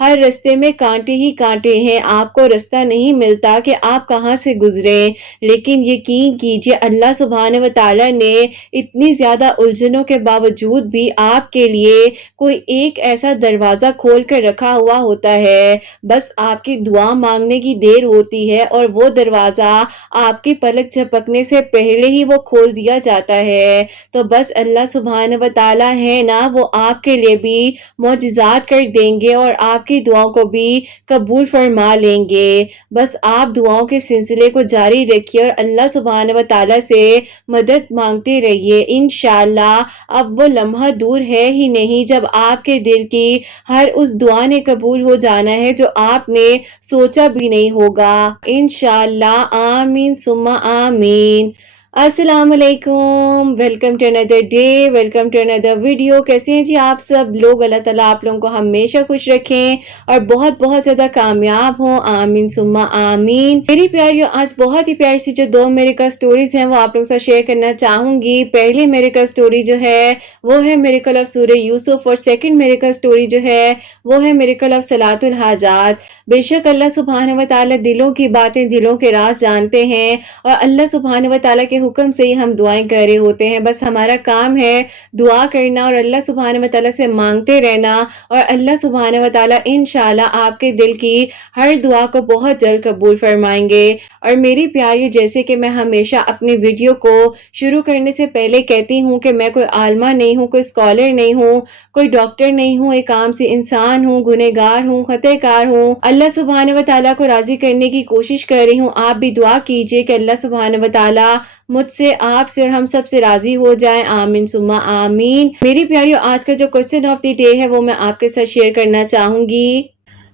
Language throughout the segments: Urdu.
ہر رستے میں کانٹے ہی کانٹے ہیں، آپ کو راستہ نہیں ملتا کہ آپ کہاں سے گزریں، لیکن یقین کیجئے اللہ سبحانہ و تعالیٰ نے اتنی زیادہ الجھنوں کے باوجود بھی آپ کے لیے کوئی ایک ایسا دروازہ کھول کر رکھا ہوا ہوتا ہے، بس آپ کی دعا مانگنے کی دیر ہوتی ہے اور وہ دروازہ آپ کی پلک جھپکنے سے پہلے ہی وہ کھول دیا جاتا ہے۔ تو بس اللہ سبحانہ و تعالیٰ ہے نا، وہ آپ کے لیے بھی معجزات کر دیں گے اور آپ کی دعاؤں کو بھی قبول فرما لیں گے۔ بس آپ دعاؤں کے سلسلے کو جاری رکھیے اور اللہ سبحانہ و تعالیٰ سے مدد مانگتے رہیے۔ انشاءاللہ اب وہ لمحہ دور ہے ہی نہیں جب آپ کے دل کی ہر اس دعا نے قبول ہو جانا ہے جو آپ نے سوچا بھی نہیں ہوگا۔ انشاءاللہ آمین ثم آمین۔ السلام علیکم، welcome to another day, welcome to another video. کیسے ہیں جی آپ سب لوگ؟ اللہ تعالیٰ آپ لوگوں کو ہمیشہ خوش رکھیں اور بہت بہت زیادہ کامیاب ہوں، آمین ثم آمین۔ میری پیاریوں، آج بہت ہی پیاری سی جو دو میریکل سٹوریز ہیں وہ آپ لوگوں کے ساتھ شیئر کرنا چاہوں گی۔ پہلی میریکل سٹوری جو ہے وہ ہے میریکل آف سورہ یوسف، اور سیکنڈ میریکل سٹوری جو ہے وہ ہے میریکل آف صلاۃ الحاجات۔ بے شک اللہ سبحانہ و تعالیٰ دلوں کی باتیں، دلوں کے راز جانتے ہیں، اور اللہ سبحانہ و تعالیٰ کے حکم سے ہی ہم دعائیں کر رہے ہوتے ہیں۔ بس ہمارا کام ہے دعا کرنا اور اللہ سبحانہ و تعالیٰ سے مانگتے رہنا، اور اللہ سبحانہ و تعالیٰ انشاءاللہ آپ کے دل کی ہر دعا کو بہت جلد قبول فرمائیں گے۔ اور میری پیاری، جیسے کہ میں ہمیشہ اپنی ویڈیو کو شروع کرنے سے پہلے کہتی ہوں کہ میں کوئی عالمہ نہیں ہوں، کوئی اسکالر نہیں ہوں، کوئی ڈاکٹر نہیں ہوں، ایک عام سی انسان ہوں، گنہگار ہوں، خطا کار ہوں۔ اللہ سبحانہ و تعالیٰ کو راضی کرنے کی کوشش کر رہی ہوں۔ آپ بھی دعا کیجئے کہ اللہ سبحانہ و تعالیٰ مجھ سے، آپ سے اور ہم سب سے راضی ہو جائیں، آمین ثم آمین۔ میری پیاریوں، آج کا جو کوسچن آف دی ڈے ہے وہ میں آپ کے ساتھ شیئر کرنا چاہوں گی،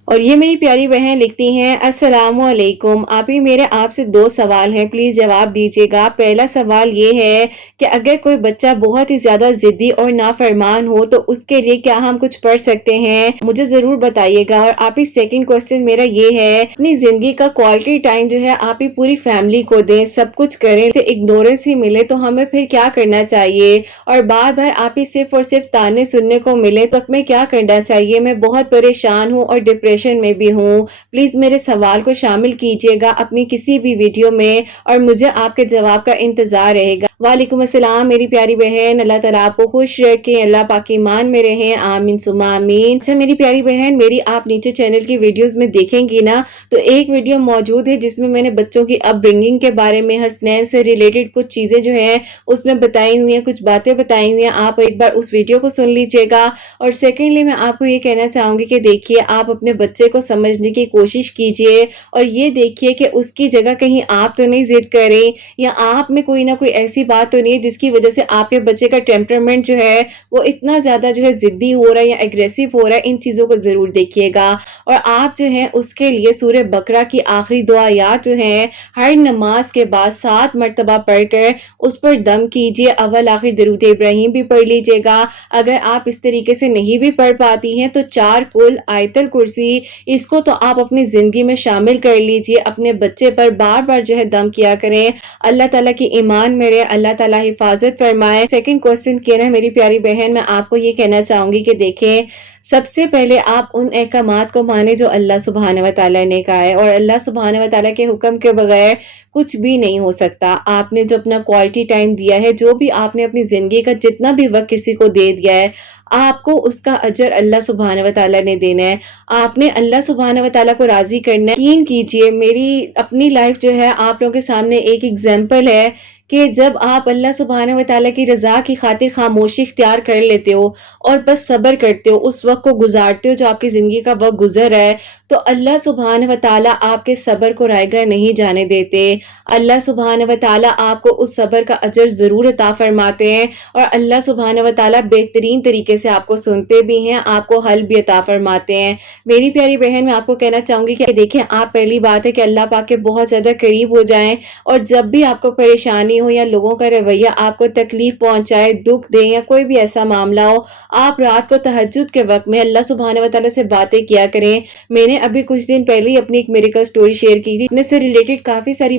اور یہ میری پیاری بہن لکھتی ہیں، السلام علیکم آپ ہی، میرے آپ سے دو سوال ہیں، پلیز جواب دیجیے گا۔ پہلا سوال یہ ہے کہ اگر کوئی بچہ بہت ہی زیادہ ضدی اور نافرمان ہو تو اس کے لیے کیا ہم کچھ پڑھ سکتے ہیں؟ مجھے ضرور بتائیے گا۔ اور آپ ہی سیکنڈ کوسچن میرا یہ ہے، اپنی زندگی کا کوالٹی ٹائم جو ہے آپ ہی پوری فیملی کو دیں، سب کچھ کریں، سے اگنورنس ہی ملے تو ہمیں پھر کیا کرنا چاہیے؟ اور بار بار آپ ہی صرف اور صرف تانے سننے کو ملے تو میں کیا کرنا چاہیے؟ میں بہت پریشان ہوں اور ڈپریشن میں بھی ہوں۔ پلیز میرے سوال کو شامل کیجئے گا اپنی کسی بھی ویڈیو میں، اور مجھے آپ کے جواب کا انتظار رہے گا۔ وعلیکم السلام میری پیاری بہن، اللہ تعالیٰ آپ کو خوش رکھیں، اللہ پاک ایمان میں رہیں، آمین ثم آمین۔ اچھا میری پیاری بہن، میری آپ نیچے چینل کی ویڈیوز میں دیکھیں گی نا تو ایک ویڈیو موجود ہے جس میں نے بچوں کی اپ برنگنگ کے بارے میں، حسنین سے ریلیٹڈ کچھ چیزیں جو ہیں اس میں بتائی ہوئی ہیں، کچھ باتیں بتائی ہوئی ہیں، آپ ایک بار اس ویڈیو کو سن لیجئے گا۔ اور سیکنڈلی میں آپ کو یہ کہنا چاہوں گی کہ دیکھیے، آپ اپنے بچے کو سمجھنے کی کوشش کیجئے اور یہ دیکھیے کہ اس کی جگہ کہیں آپ تو نہیں ضد کر رہے، یا آپ میں کوئی نہ کوئی ایسی بات تو نہیں ہے جس کی وجہ سے آپ کے بچے کا ٹیمپرامنٹ جو ہے وہ اتنا زیادہ جو ہے ضدی ہو رہا ہے یا اگریسیو ہو رہا ہے۔ ان چیزوں کو ضرور دیکھیے گا، اور آپ جو ہے اس کے لیے سورہ بقرہ کی آخری دعایات جو ہیں ہر نماز کے بعد 7 مرتبہ پڑھ کر اس پر دم کیجئے، اول آخر درود ابراہیم بھی پڑھ لیجئے گا۔ اگر آپ اس طریقے سے نہیں بھی پڑھ پاتی ہیں تو 4 کل، آیت الکرسی، اس کو تو آپ اپنی زندگی میں شامل کر لیجئے، اپنے بچے پر بار بار جو ہے دم کیا کریں، اللہ تعالیٰ کی ایمان میں رہے، اللہ تعالیٰ حفاظت فرمائے۔ سیکنڈ کوسچن کیا ہے میری پیاری بہن، میں آپ کو یہ کہنا چاہوں گی کہ دیکھیں، سب سے پہلے آپ ان احکامات کو مانیں جو اللہ سبحانہ و تعالیٰ نے کہا ہے، اور اللہ سبحانہ و تعالیٰ کے حکم کے بغیر کچھ بھی نہیں ہو سکتا۔ آپ نے جو اپنا کوالٹی ٹائم دیا ہے، جو بھی آپ نے اپنی زندگی کا جتنا بھی وقت کسی کو دے دیا ہے، آپ کو اس کا اجر اللہ سبحانہ و تعالیٰ نے دینا ہے۔ آپ نے اللہ سبحانہ و تعالیٰ کو راضی کرنا ہے۔ یقین کیجئے، میری اپنی لائف جو ہے آپ لوگوں کے سامنے ایک ایگزامپل ہے کہ جب آپ اللہ سبحانہ و تعالیٰ کی رضا کی خاطر خاموشی اختیار کر لیتے ہو اور بس صبر کرتے ہو، اس وقت کو گزارتے ہو جو آپ کی زندگی کا وقت گزر رہا ہے، تو اللہ سبحانہ و تعالیٰ آپ کے صبر کو رائے گاہ نہیں جانے دیتے۔ اللہ سبحانہ و تعالیٰ آپ کو اس صبر کا اجر ضرور عطا فرماتے ہیں، اور اللہ سبحانہ و تعالیٰ بہترین طریقے سے آپ کو سنتے بھی ہیں، آپ کو حل بھی عطا فرماتے ہیں۔ میری پیاری بہن، میں آپ کو کہنا چاہوں گی کہ دیکھیں، آپ پہلی بات ہے کہ اللہ پاک کے بہت زیادہ قریب ہو جائیں، اور جب بھی آپ کو پریشانی ہو یا لوگوں کا رویہ آپ کو تکلیف پہنچائے، دکھ دے، یا کوئی بھی ایسا معاملہ ہو، آپ رات کو تہجد کے وقت میں اللہ سبحانہ و تعالیٰ سے باتیں کیا کریں۔ میں نے ابھی کچھ دن پہلے ہی اپنی ایک میریکل سٹوری شیئر کی تھی، اپنے سے ریلیٹڈ کافی ساری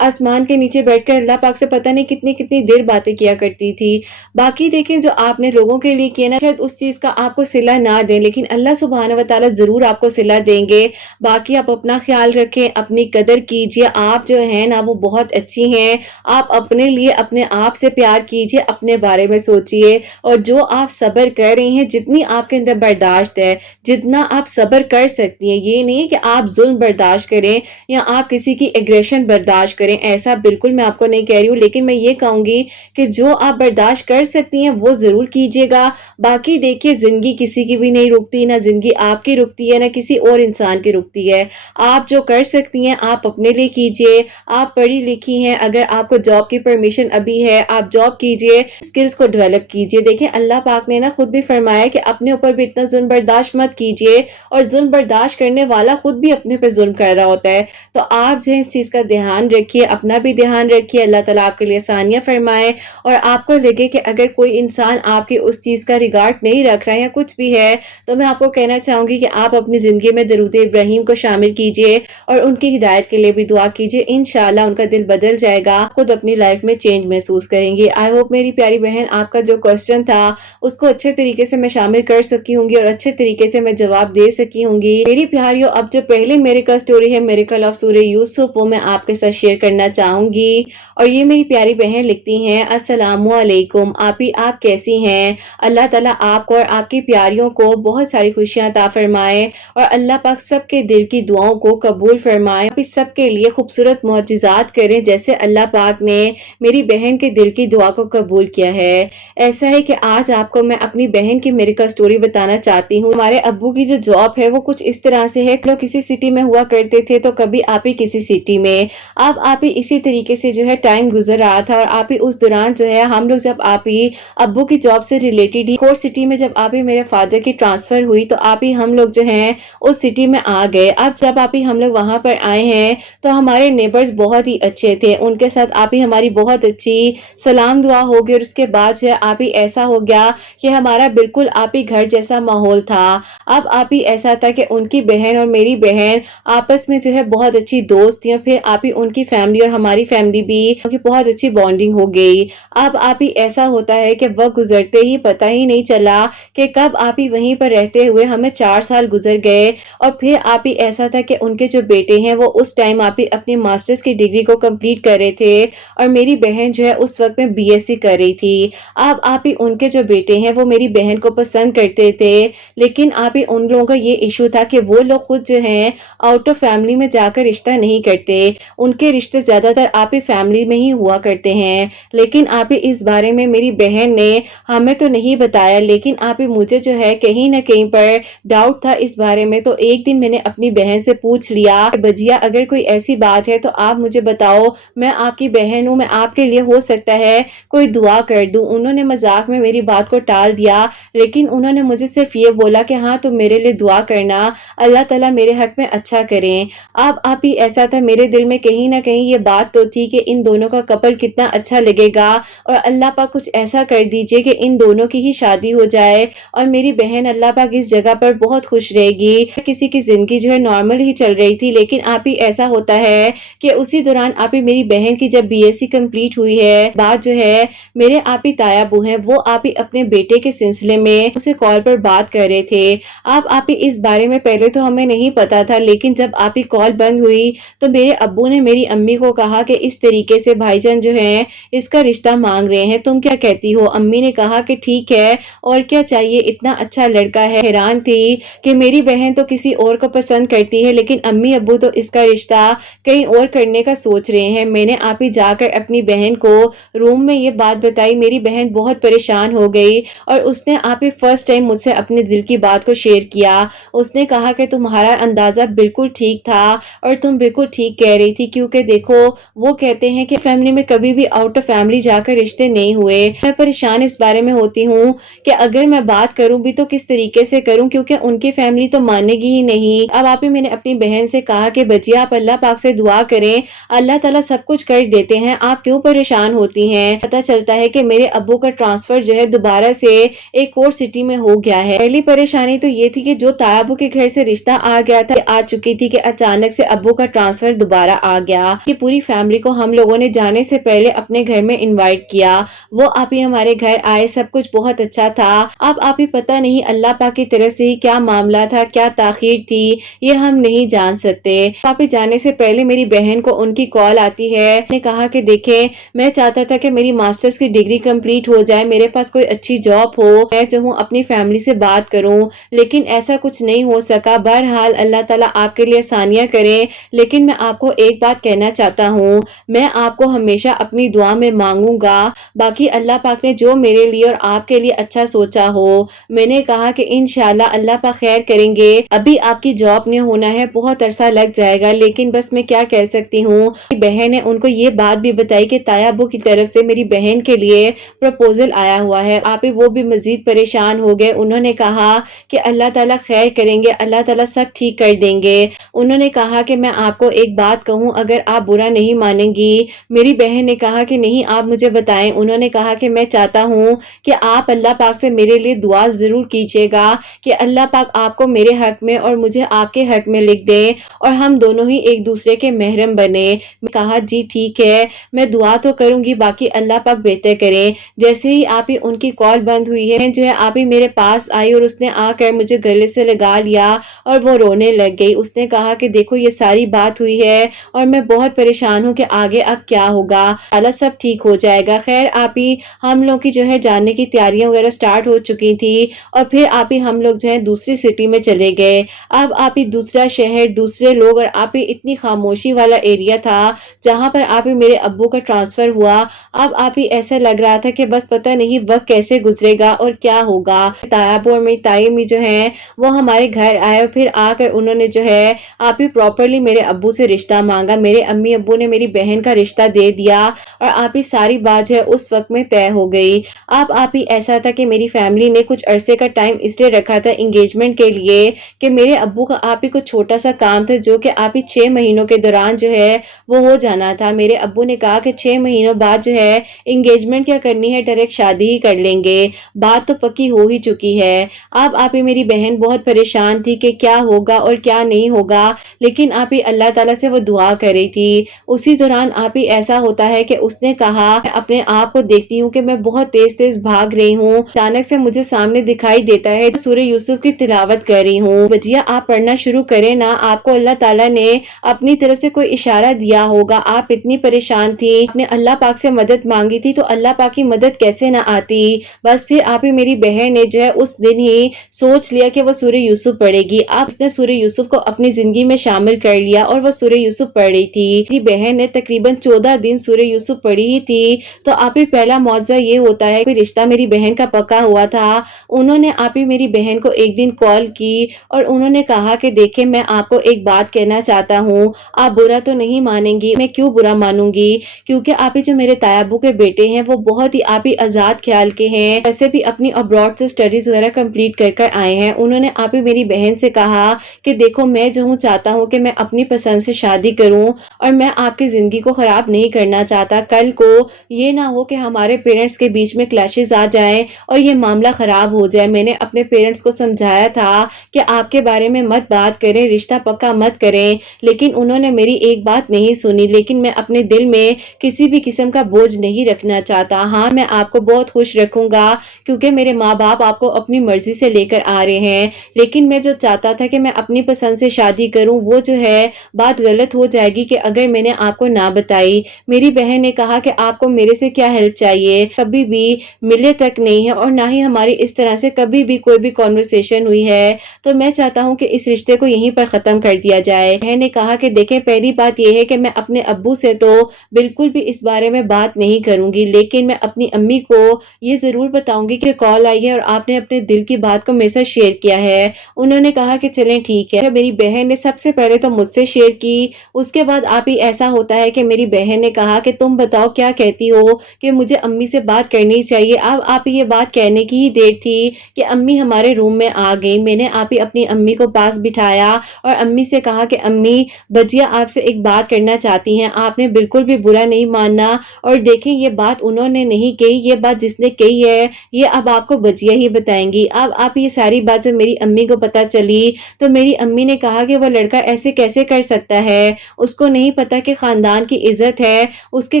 آسمان کے نیچے بیٹھ کر اللہ پاک سے پتہ نہیں کتنی کتنی دیر باتیں کیا کرتی تھی۔ باقی دیکھیں جو آپ نے لوگوں کے لیے کیا نا شاید اس چیز کا آپ کو صلہ نہ دیں، لیکن اللہ سبحانہ و تعالیٰ ضرور آپ کو صلہ دیں گے۔ باقی آپ اپنا خیال رکھیں، اپنی قدر کیجیے، آپ جو ہیں نا وہ بہت اچھی ہیں۔ آپ اپنے لیے اپنے آپ سے پیار کیجیے، اپنے بارے میں سوچیے، اور جو آپ صبر کر رہی ہیں، جتنی آپ کے اندر برداشت ہے، جتنا آپ صبر کر سکتی ہیں، یہ نہیں کہ آپ ظلم برداشت کریں یا آپ کسی کی ایگریشن برداشت کریں، ایسا بالکل میں آپ کو نہیں کہہ رہی ہوں، لیکن میں یہ کہوں گی کہ جو آپ برداشت کر سکتی ہیں وہ ضرور کیجیے گا۔ باقی دیکھیے زندگی کسی کی بھی نہیں رکتی، نہ زندگی آپ کی رکتی ہے نہ کسی اور انسان کی رکتی ہے۔ آپ جو کر سکتی ہیں آپ اپنے لیے کیجیے۔ آپ پڑھی لکھی ہیں، اگر آپ کو جاب کی پرمیشن ابھی ہے آپ جاب کیجیے، سکلز کو ڈیولپ کیجیے۔ دیکھیں اللہ پاک نے نا خود بھی فرمایا کہ اپنے اوپر بھی اتنا ظلم برداشت مت کیجیے، اور ظلم برداشت کرنے والا خود بھی اپنے پر ظلم کر رہا ہوتا ہے۔ تو آپ جو ہے اس چیز کا دھیان رکھیے، اپنا بھی دھیان رکھیے، اللہ تعالیٰ آپ کے لیے آسانیاں فرمائے، اور آپ کو لگے کہ اگر کوئی انسان آپ کی اس چیز کا ریگارڈ نہیں رکھ رہا ہے یا کچھ بھی ہے، تو میں آپ کو کہنا چاہوں گی کہ آپ اپنی زندگی میں درود ابراہیم کو شامل کیجیے اور ان کی ہدایت کے لیے بھی دعا کیجیے، انشاءاللہ ان کا دل بدل جائے گا، خود اپنی لائف میں چینج محسوس کریں گے۔ آئی ہوپ میری پیاری بہن آپ کا جو کوسچن تھا اس کو اچھے طریقے سے میں شامل کر سکی ہوں گی اور اچھے طریقے سے میں جواب دے سکی ہوں گی۔ میری پیاریوں اب جو پہلے میریکل سٹوری ہے میریکل آف سورہ یوسف، وہ میں آپ کے ساتھ شیئر کرنا چاہوں گی، اور یہ میری پیاری بہن لکھتی ہیں السلام علیکم آپی، آپ کیسی ہیں؟ اللہ تعالیٰ آپ کو اور آپ کی پیاریوں کو بہت ساری خوشیاں عطا فرمائے، اور اللہ پاک سب کے دل کی دعاؤں کو قبول فرمائے، آپ سب کے لیے خوبصورت معجزات کریں جیسے اللہ پاک نے میری بہن کے دل کی دعا کو قبول کیا ہے۔ ایسا ہے کہ آج آپ کو میں اپنی بہن کی میریکل سٹوری بتانا چاہتی ہوں۔ ہمارے ابو کی جو جاب ہے وہ کچھ اس طرح سے ہے، لوگ کسی سٹی میں ہوا کرتے تھے تو کبھی آپ ہی کسی سٹی میں، اب آپ ہی اسی طریقے سے جو ہے ٹائم گزر رہا تھا، اور آپ ہی اس دوران جو ہے ہم لوگ جب آپ ہی ابو کی جاب سے ریلیٹڈ ہی اور سٹی میں جب آپ ہی میرے فادر کی ٹرانسفر ہوئی تو آپ ہی ہم لوگ جو ہیں اس سٹی میں آ گئے۔ اب جب آپ ہی ہم لوگ وہاں پر آئے ہیں تو ہمارے نیبرز بہت ہی اچھے تھے، ان کے ساتھ آپ ہی ہماری بہت اچھی سلام دعا ہو گئی، اور اس کے بعد جو ہے آپ ہی ایسا ہو گیا کہ ہمارا بالکل آپ ہی گھر جیسا ماحول تھا۔ اب آپ ہی ایسا تھا کہ ان کی بہن اور میری بہن آپس میں جو ہے بہت اچھی دوست تھی، اور پھر آپ ہی ان کی فیملی اور ہماری فیملی بھی بہت اچھی بانڈنگ ہو گئی۔ اب آپ ہی ایسا ہوتا ہے کہ وقت گزرتے ہی پتہ ہی نہیں چلا کہ کب آپ ہی وہیں پر رہتے ہوئے ہمیں 4 سال گزر گئے، اور پھر آپ ہی ایسا تھا کہ ان کے جو بیٹے ہیں وہ اس ٹائم آپ ہی اپنی ماسٹرز کی ڈگری کو کمپلیٹ کر رہے تھے، اور میری بہن جو ہے اس وقت میں بی ایس سی کر رہی تھی۔ اب آپ ہی ان کے جو بیٹے ہیں وہ میری بہن کو پسند کرتے تھے، لیکن آپ ہی ان لوگوں کا یہ ایشو تھا کہ وہ لوگ خود جو ہیں آؤٹ آف فیملی میں جا کر رشتہ نہیں کرتے، ان کے رشتے زیادہ تر آپ ہی فیملی میں ہی ہوا کرتے ہیں۔ لیکن آپ ہی اس بارے میں میری بہن نے ہمیں تو نہیں بتایا، لیکن آپ ہی مجھے جو ہے کہیں نہ کہیں پر ڈاؤٹ تھا اس بارے میں، تو ایک دن میں نے اپنی بہن سے پوچھ لیا کہ بجیا اگر کوئی ایسی بات ہے تو آپ مجھے بتاؤ، میں آپ کی بہن ہوں، میں آپ کے لیے ہو سکتا ہے کوئی دعا کر دوں۔ انہوں نے مذاق میں میری بات کو ٹال دیا، لیکن انہوں نے مجھے صرف یہ بولا کہ ہاں تم میرے لیے دعا کرنا، اللہ تعالیٰ میرے حق میں اچھا کریں۔ اب آپ ہی ایسا تھا میرے دل میں کہیں نہ کہیں یہ بات تو تھی کہ ان دونوں کا کپل کتنا اچھا لگے گا، اور اللہ پاک کچھ ایسا کر دیجئے کہ ان دونوں کی ہی شادی ہو جائے، اور میری بہن اللہ پاک اس جگہ پر بہت خوش رہے گی۔ کسی کی زندگی جو ہے نارمل ہی چل رہی تھی، لیکن آپ ہی ایسا ہوتا ہے کہ اسی دوران آپ ہی میری بہن کی جب بی ایس سی کمپلیٹ ہوئی ہے، بات جو ہے میرے آپ ہی تایا ابو ہیں وہ آپ ہی اپنے بیٹے کے سلسلے میں اسے کال پر بات کر رہے تھے۔ اب آپ ہی اس بارے میں پہلے تو ہمیں نہیں پتا تھا، لیکن جب آپ ہی کال بند ہوئی تو میرے ابو نے میری امی کو کہا کہ اس طریقے سے بھائی جان جو ہیں اس کا رشتہ مانگ رہے ہیں، تم کیا کہتی ہو؟ امی نے کہا کہ ٹھیک ہے، اور کیا چاہیے، اتنا اچھا لڑکا ہے۔ حیران تھی کہ میری بہن تو کسی اور کو پسند کرتی ہے، لیکن امی ابو تو اس کا رشتہ کہیں اور کرنے کا سوچ رہے ہیں۔ میں نے آپ ہی جا کر اپنی بہن کو روم میں یہ بات بتائی، میری بہن بہت پریشان ہو گئی، اور اس نے آپ ہی فرسٹ ٹائم مجھ سے اپنے دل کی بات کو شیئر کیا۔ اس نے کہا کہ تمہارا اندازہ بالکل ٹھیک تھا، اور تم بالکل ٹھیک کہہ رہی تھی، کیونکہ دیکھو وہ کہتے ہیں کہ فیملی میں کبھی بھی آؤٹ آف فیملی جا کر رشتے نہیں ہوئے۔ میں پریشان اس بارے میں ہوتی ہوں کہ اگر میں بات کروں بھی تو کس طریقے سے کروں، کیونکہ ان کی فیملی تو مانے گی ہی نہیں۔ اب آپ ہی میں نے اپنی بہن سے کہا کہ بچیا آپ اللہ پاک سے دعا کریں، اللہ تعالیٰ سب کچھ کر دیتے ہیں، آپ کیوں پریشان ہوتی ہیں؟ پتہ چلتا ہے کہ میرے ابو کا ٹرانسفر جو ہے دوبارہ سے ایک اور سٹی میں ہو گیا ہے۔ پہلی پریشانی تو یہ تھی کہ جو تایا ابو کے گھر سے رشتہ آ گیا تھا آ چکی چکی تھی کہ اچانک سے ابو کا ٹرانسفر دوبارہ آ گیا کہ پوری فیملی کو ہم لوگوں نے جانے سے پہلے اپنے گھر میں انوائٹ کیا. وہ آپ ہی ہمارے گھر آئے, سب کچھ بہت اچھا تھا. اب آپ ہی پتہ نہیں اللہ پاک کی طرف سے ہی کیا معاملہ تھا, کیا تاخیر تھی, یہ ہم نہیں جان سکتے. آپ ہی جانے سے پہلے میری بہن کو ان کی کال آتی ہے. نے کہا کہ دیکھیں میں چاہتا تھا کہ میری ماسٹرز کی ڈگری کمپلیٹ ہو جائے, میرے پاس کوئی اچھی جاب ہو, میں چاہوں اپنی فیملی سے بات کروں, لیکن ایسا کچھ نہیں ہو سکا. بہرحال اللہ تعالیٰ آپ کے لیے آسانیاں کرے, لیکن میں آپ کو ایک بات کہنا چاہتا ہوں, میں آپ کو ہمیشہ اپنی دعا میں مانگوں گا, باقی اللہ پاک نے جو میرے لیے اور آپ کے لیے اچھا سوچا ہو. میں نے کہا کہ انشاءاللہ اللہ پاک خیر کریں گے. ابھی آپ کی جاب نہیں ہونا ہے, بہت عرصہ لگ جائے گا, لیکن بس میں کیا کہہ سکتی ہوں. بہن نے ان کو یہ بات بھی بتائی کہ تایا ابو کی طرف سے میری بہن کے لیے پروپوزل آیا ہوا ہے. آپ وہ بھی مزید پریشان ہو گئے. انہوں نے کہا کہ اللہ تعالیٰ خیر کریں گے, اللہ تعالیٰ سب ٹھیک کر دیں گے. انہوں نے کہا کہ میں آپ کو ایک بات کہوں, اگر آپ برا نہیں مانیں گی. میری بہن نے کہا کہ نہیں آپ مجھے بتائیں. انہوں نے کہا کہ میں چاہتا ہوں کہ آپ اللہ پاک سے میرے لیے دعا ضرور کیجیے گا کہ اللہ پاک آپ کو میرے حق میں اور مجھے آپ کے حق میں لکھ دے اور ہم دونوں ہی ایک دوسرے کے محرم بنے. میں کہا جی ٹھیک ہے, میں دعا تو کروں گی, باقی اللہ پاک بہتر کریں. جیسے ہی آپ ہی ان کی کال بند ہوئی ہے جو ہے آپ ہی میرے پاس آئی اور اس نے آ کر مجھے گلے سے لگا لیا اور وہ رونے لگ گئی. اس نے کہا کہ دیکھو یہ ساری بات ہوئی ہے اور میں بہت پریشان ہوں کہ آگے اب کیا ہوگا, اللہ سب ٹھیک ہو جائے گا. خیر آپ ہی ہم لوگ کی جو ہے جاننے کی تیاریاں وغیرہ سٹارٹ ہو چکی تھی اور پھر آپ ہی ہم لوگ جو ہے دوسری سٹی میں چلے گئے. اب آپ ہی دوسرا شہر, دوسرے لوگ, اور آپ ہی اتنی خاموشی والا ایریا تھا جہاں پر آپ ہی میرے ابو کا ٹرانسفر ہوا. اب آپ ہی ایسا لگ رہا تھا کہ بس پتہ نہیں وقت کیسے گزرے گا اور کیا ہوگا. تایا ابو اور میری تائی امی جو ہیں وہ ہمارے گھر آئے اور پھر آ کر انہوں نے جو ہے آپ ہی پراپرلی میرے ابو سے رشتہ مانگا. میرے امی ابو نے میری بہن کا رشتہ دے دیا اور آپ ہی ساری بات جو ہے اس وقت میں طے ہو گئی. اب آپ ہی ایسا تھا کہ میری فیملی نے کچھ عرصے کا ٹائم اس لیے رکھا تھا انگیجمنٹ کے لیے کہ میرے ابو کا آپ ہی کچھ چھوٹا سا کام تھا جو کہ آپ ہی 6 مہینوں کے دوران جو ہے وہ ہو جانا تھا. میرے ابو نے کہا کہ 6 مہینوں بعد جو ہے انگیجمنٹ کیا کرنی ہے, ڈائریکٹ شادی ہی کر لیں گے, بات تو پکی ہو ہی چکی ہے. اب آپ ہی میری بہن بہت پریشان تھی کہ کیا ہوگا اور کیا نہیں ہوگا, لیکن آپ ہی اللہ تعالیٰ سے وہ دعا کر رہی تھی. اسی دوران آپ ہی ایسا ہوتا ہے کہ اس نے کہا میں اپنے آپ کو دیکھتی ہوں کہ میں بہت تیز تیز بھاگ رہی ہوں, اچانک سے مجھے سامنے دکھائی دیتا ہے سورہ یوسف کی تلاوت کر رہی ہوں. بجیا آپ پڑھنا شروع کریں نا, آپ کو اللہ تعالیٰ نے اپنی طرف سے کوئی اشارہ دیا ہوگا. آپ اتنی پریشان تھی, آپ نے اللہ پاک سے مدد مانگی تھی, تو اللہ پاک کی مدد کیسے نہ آتی. بس پھر آپ ہی میری بہن نے جو ہے اس دن ہی سوچ لیا کہ وہ سورہ یوسف پڑھے گی. آپ اس نے سورہ یوسف کو اپنی زندگی میں شامل کر لیا اور وہ سورہ یوسف پڑھ رہی تھی. میری بہن نے تقریباً 14 دن سورہ یوسف پڑھی ہی تھی. تو آپ ہی پہلا معجزہ یہ ہوتا ہے کہ رشتہ میری بہن کا پکا ہوا تھا. انہوں نے آپ ہی میری بہن کو ایک دن کال کی اور انہوں نے کہا کہ دیکھیں میں آپ کو ایک بات کہنا چاہتا ہوں, آپ برا تو نہیں مانیں گی. میں کیوں برا مانوں گی, کیونکہ آپ ہی جو میرے تایا ابو کے بیٹے ہیں وہ بہت ہی آپ ہی آزاد خیال کے ہیں, ویسے بھی اپنی ابراڈ سے اسٹڈیز وغیرہ کمپلیٹ کر آئے ہیں. انہوں نے آپ ہی میری بہن سے کہا کہ دیکھو میں جو ہوں چاہتا ہوں کہ میں اپنی پسند سے شادی کروں اور میں آپ کی زندگی کو خراب نہیں کرنا چاہتا. کل کو یہ نہ ہو کہ ہمارے پیرنٹس کے بیچ میں کلیشز آ جائیں اور یہ معاملہ خراب ہو جائے. میں نے اپنے پیرنٹس کو سمجھایا تھا کہ آپ کے بارے میں مت بات کریں, رشتہ پکا مت کریں, لیکن انہوں نے میری ایک بات نہیں سنی. لیکن میں اپنے دل میں کسی بھی قسم کا بوجھ نہیں رکھنا چاہتا. ہاں میں آپ کو بہت خوش رکھوں گا کیونکہ میرے ماں باپ آپ کو اپنی مرضی سے لے کر آ رہے ہیں, لیکن میں جو چاہتا تھا کہ میں اپنی پسند سے شادی کروں وہ جو ہے بات غلط ہو جائے گی کہ اگر میں نے آپ کو نہ بتائی. میری بہن نے کہا کہ آپ کو میرے سے کیا ہیلپ چاہیے, کبھی بھی ملے تک نہیں ہے اور نہ ہی ہماری اس طرح سے کبھی بھی کوئی بھی کنورسیشن ہوئی ہے, تو میں چاہتا ہوں کہ اس رشتے کو یہیں پر ختم کر دیا جائے. بہن نے کہا کہ دیکھیں پہلی بات یہ ہے کہ میں اپنے ابو سے تو بالکل بھی اس بارے میں بات نہیں کروں گی, لیکن میں اپنی امی کو یہ ضرور بتاؤں گی کہ کال آئی ہے اور آپ نے اپنے دل کی بات کو میرے ساتھ شیئر کیا ہے. انہوں نے کہا کہ چلیں ٹھیک ہے. میری بہن نے سب سے پہلے تو مجھ سے شیئر کی, اس کے بعد آپ ہی ایسا ہوتا ہے کہ میری بہن نے کہا کہ تم بتاؤ کیا کہتی ہو کہ مجھے امی سے بات کرنی چاہیے. اب آپ یہ بات کہنے کی ہی دیر تھی کہ امی ہمارے روم میں آ گئی. میں نے آپ ہی اپنی امی کو پاس بٹھایا اور امی سے کہا کہ امی بجیا آپ سے ایک بات کرنا چاہتی ہیں, آپ نے بالکل بھی برا نہیں ماننا, اور دیکھیں یہ بات انہوں نے نہیں کہی, یہ بات جس نے کہی ہے یہ اب آپ کو بجیا ہی بتائیں گی. اب آپ یہ ساری بات جب میری امی کو پتا چلی تو میری امی نے کہا کہا کہ وہ لڑکا ایسے کیسے کر سکتا ہے، اس کو نہیں پتا کہ خاندان کی عزت ہے، اس کے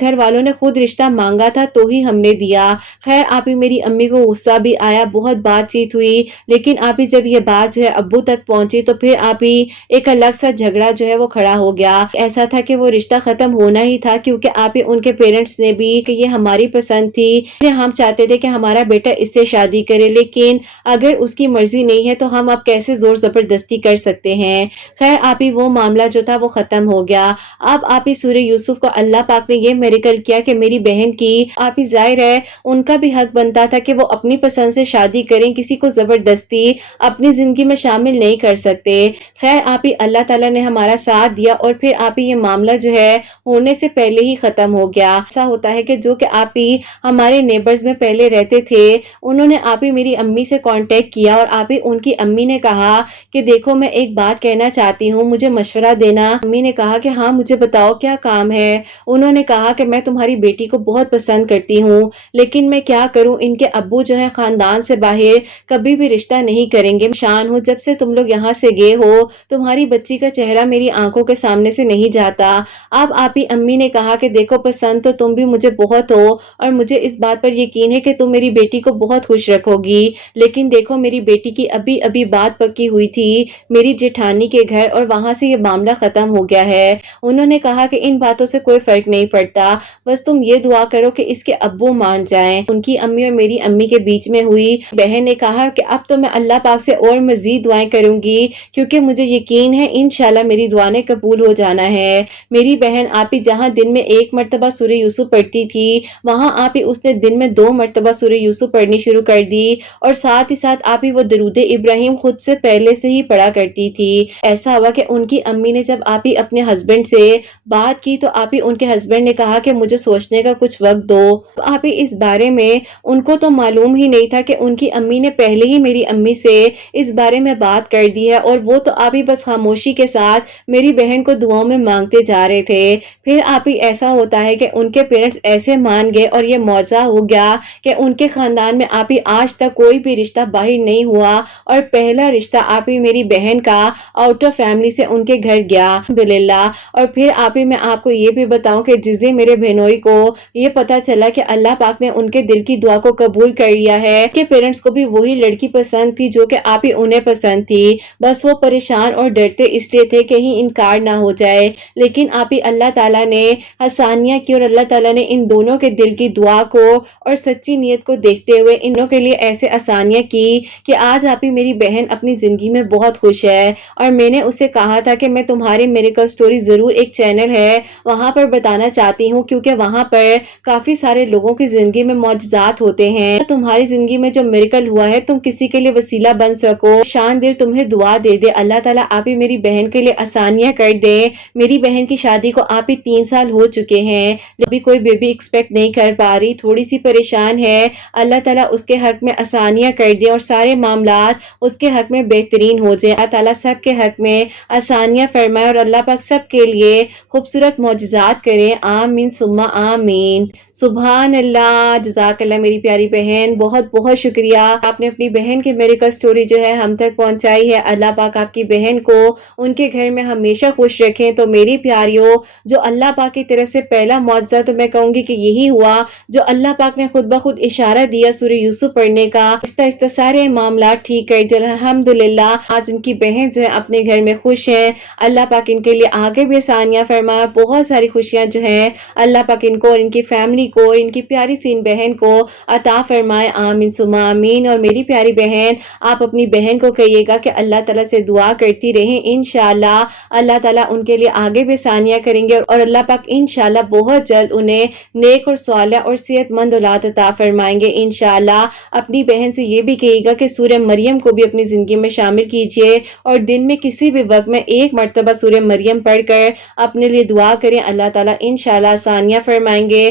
گھر والوں نے خود رشتہ مانگا تھا تو ہی ہم نے دیا۔ خیر آپ ہی میری امی کو غصہ بھی آیا، بہت بات چیت ہوئی، لیکن آپ ہی جب یہ بات جو ہے ابو تک پہنچی تو پھر آپ ہی ایک الگ سا جھگڑا جو ہے وہ کھڑا ہو گیا۔ ایسا تھا کہ وہ رشتہ ختم ہونا ہی تھا، کیونکہ آپ ہی ان کے پیرنٹس نے بھی کہ یہ ہماری پسند تھی، ہم چاہتے تھے کہ ہمارا بیٹا اس سے شادی کرے، لیکن اگر اس کی مرضی نہیں ہے تو ہم اب کیسے زور زبردستی کر سکتے ہیں۔ خیر آپ ہی وہ معاملہ جو تھا وہ ختم ہو گیا۔ اب آپ ہی سورہ یوسف کو اللہ پاک نے یہ میریکل کیا کہ میری بہن کی آپ ہی ظاہر ہے ان کا بھی حق بنتا تھا کہ وہ اپنی پسند سے شادی کریں، کسی کو زبردستی اپنی زندگی میں شامل نہیں کر سکتے۔ خیر آپ ہی اللہ تعالیٰ نے ہمارا ساتھ دیا اور پھر آپ ہی یہ معاملہ جو ہے ہونے سے پہلے ہی ختم ہو گیا۔ ایسا ہوتا ہے کہ جو کہ آپ ہی ہمارے نیبرز میں پہلے رہتے تھے، انہوں نے آپ ہی میری امی سے کانٹیکٹ کیا اور آپ ہی ان کی امی نے کہا کہ دیکھو میں ایک بات کہنا چاہتی ہوں، مجھے مشورہ دینا۔ امی نے کہا کہ ہاں مجھے بتاؤ کیا کام ہے۔ انہوں نے کہا کہ میں تمہاری بیٹی کو بہت پسند کرتی ہوں، لیکن میں کیا کروں، ان کے ابو جو ہیں خاندان سے باہر کبھی بھی رشتہ نہیں کریں گے۔ شان ہوں جب سے تم لوگ یہاں سے گئے ہو تمہاری بچی کا چہرہ میری آنکھوں کے سامنے سے نہیں جاتا۔ اب آپ ہی امی نے کہا کہ دیکھو پسند تو تم بھی مجھے بہت ہو اور مجھے اس بات پر یقین ہے کہ تم میری بیٹی کو بہت خوش رکھو گی، لیکن دیکھو میری بیٹی کی ابھی ابھی بات پکی ہوئی تھی میری جیٹھانی کے گھر اور وہاں سے یہ معاملہ ختم ہو گیا ہے۔ انہوں نے کہا کہ ان باتوں سے کوئی فرق نہیں پڑتا، بس تم یہ دعا کرو کہ اس کے ابو مان جائیں۔ ان کی امی اور میری امی کے بیچ میں ہوئی۔ بہن نے کہا کہ اب تو میں اللہ پاک سے اور مزید دعائیں کروں گی، کیونکہ مجھے یقین ہے انشاءاللہ میری دعا نے قبول ہو جانا ہے۔ میری بہن آپ ہی جہاں دن میں ایک مرتبہ سورہ یوسف پڑھتی تھی، وہاں آپ ہی اس نے دن میں 2 مرتبہ سورہ یوسف پڑھنی شروع کر دی، اور ساتھ ہی ساتھ آپ ہی وہ درود ابراہیم خود سے پہلے سے ہی پڑھا کرتی تھی۔ ایسا ہوا کہ ان کی امی نے جب آپ ہی اپنے ہسبینڈ سے بات کی تو آپ ہی ان کے ہسبینڈ نے کہا کہ مجھے سوچنے کا کچھ وقت دو۔ آپ ہی اس بارے میں ان کو تو معلوم ہی نہیں تھا کہ ان کی امی نے پہلے ہی میری امی سے اس بارے میں بات کر دی ہے، اور وہ تو آپ ہی بس خاموشی کے ساتھ میری بہن کو دعاؤں میں مانگتے جا رہے تھے۔ پھر آپ ہی ایسا ہوتا ہے کہ ان کے پیرنٹس ایسے مان گئے اور یہ معجزہ ہو گیا کہ ان کے خاندان میں آپ ہی آج تک کوئی بھی رشتہ باہر نہیں ہوا، اور پہلا رشتہ آپ ہی میری بہن کا آؤٹ آف فیملی سے ان کے گھر گیا الحمدللہ۔ اور پھر آپ ہی میں آپ کو یہ بھی بتاؤں کہ جس دن میرے بہنوئی کو یہ پتا چلا کہ اللہ پاک نے ان کے دل کی دعا کو قبول کر لیا ہے کہ پیرنٹس کو بھی وہی لڑکی پسند تھی جو کہ آپ ہی انہیں پسند تھی، بس وہ پریشان اور ڈرتے اس لیے تھے کہیں انکار نہ ہو جائے، لیکن آپ ہی اللہ تعالیٰ نے آسانیاں کی اور اللہ تعالیٰ نے ان دونوں کے دل کی دعا کو اور سچی نیت کو دیکھتے ہوئے انہوں کے لیے ایسے آسانیاں کی کہ آج آپ ہی میری بہن اپنی زندگی میں بہت خوش ہے۔ اور میں نے اسے کہا تھا کہ میں تمہارے میریکل سٹوری ضرور ایک چینل ہے وہاں پر بتانا چاہتی ہوں، کیونکہ وہاں پر کافی سارے لوگوں کی زندگی میں معجزات ہوتے ہیں، تمہاری زندگی میں جو میریکل ہوا ہے تم کسی کے لیے وسیلہ بن سکو۔ شان دل تمہیں دعا دے دے، اللہ تعالیٰ آپ ہی میری بہن کے لیے آسانیاں کر دے۔ میری بہن کی شادی کو آپ ہی 3 سال ہو چکے ہیں، ابھی کوئی بیبی ایکسپیکٹ نہیں کر پا رہی، تھوڑی سی پریشان ہے، اللہ تعالیٰ اس کے حق میں آسانیاں کر دے اور سارے معاملات اس کے حق میں بہترین ہو جائے۔ اللہ تعالیٰ سب کے حق میں آسانیاں فرمائے اور اللہ پاک سب کے لیے خوبصورت معجزات کرے، آمین ثم آمین۔ سبحان اللہ، جزاک اللہ میری پیاری بہن، بہت بہت شکریہ، آپ نے اپنی بہن کی میریکل سٹوری جو ہے ہم تک پہنچائی ہے۔ اللہ پاک آپ کی بہن کو ان کے گھر میں ہمیشہ خوش رکھیں۔ تو میری پیاریوں، جو اللہ پاک کی طرف سے پہلا معجزہ تو میں کہوں گی کہ یہی ہوا جو اللہ پاک نے خود بخود اشارہ دیا سورہ یوسف پڑھنے کا، آہستہ سارے معاملات ٹھیک کر دیا الحمدللہ۔ آج ان کی بہن جو ہے اپنے گھر میں خوش ہیں، اللہ پاک ان کے لیے آگے بھی آسانیاں فرمایا، بہت ساری خوشیاں جو ہیں اللہ پاک ان کو اور ان کی فیملی کو اور ان کی پیاری سی ان بہن کو عطا فرمائے، آمین ثم آمین۔ اور میری پیاری بہن، آپ اپنی بہن کو کہیے گا کہ اللہ تعالیٰ سے دعا کرتی رہیں، انشاءاللہ اللہ تعالیٰ ان کے لیے آگے بھی آسانیاں کریں گے اور اللہ پاک انشاءاللہ بہت جلد انہیں نیک اور صالح اور صحت مند اولاد عطا فرمائیں گے انشاءاللہ۔ اپنی بہن سے یہ بھی کہیے گا کہ سورہ مریم کو بھی اپنی زندگی میں شامل کیجئے اور دن میں کسی بھی وقت میں 1 مرتبہ سورہ مریم پڑھ کر اپنے لیے دعا کریں، اللہ تعالیٰ انشاءاللہ آسانیاں فرمائیں گے۔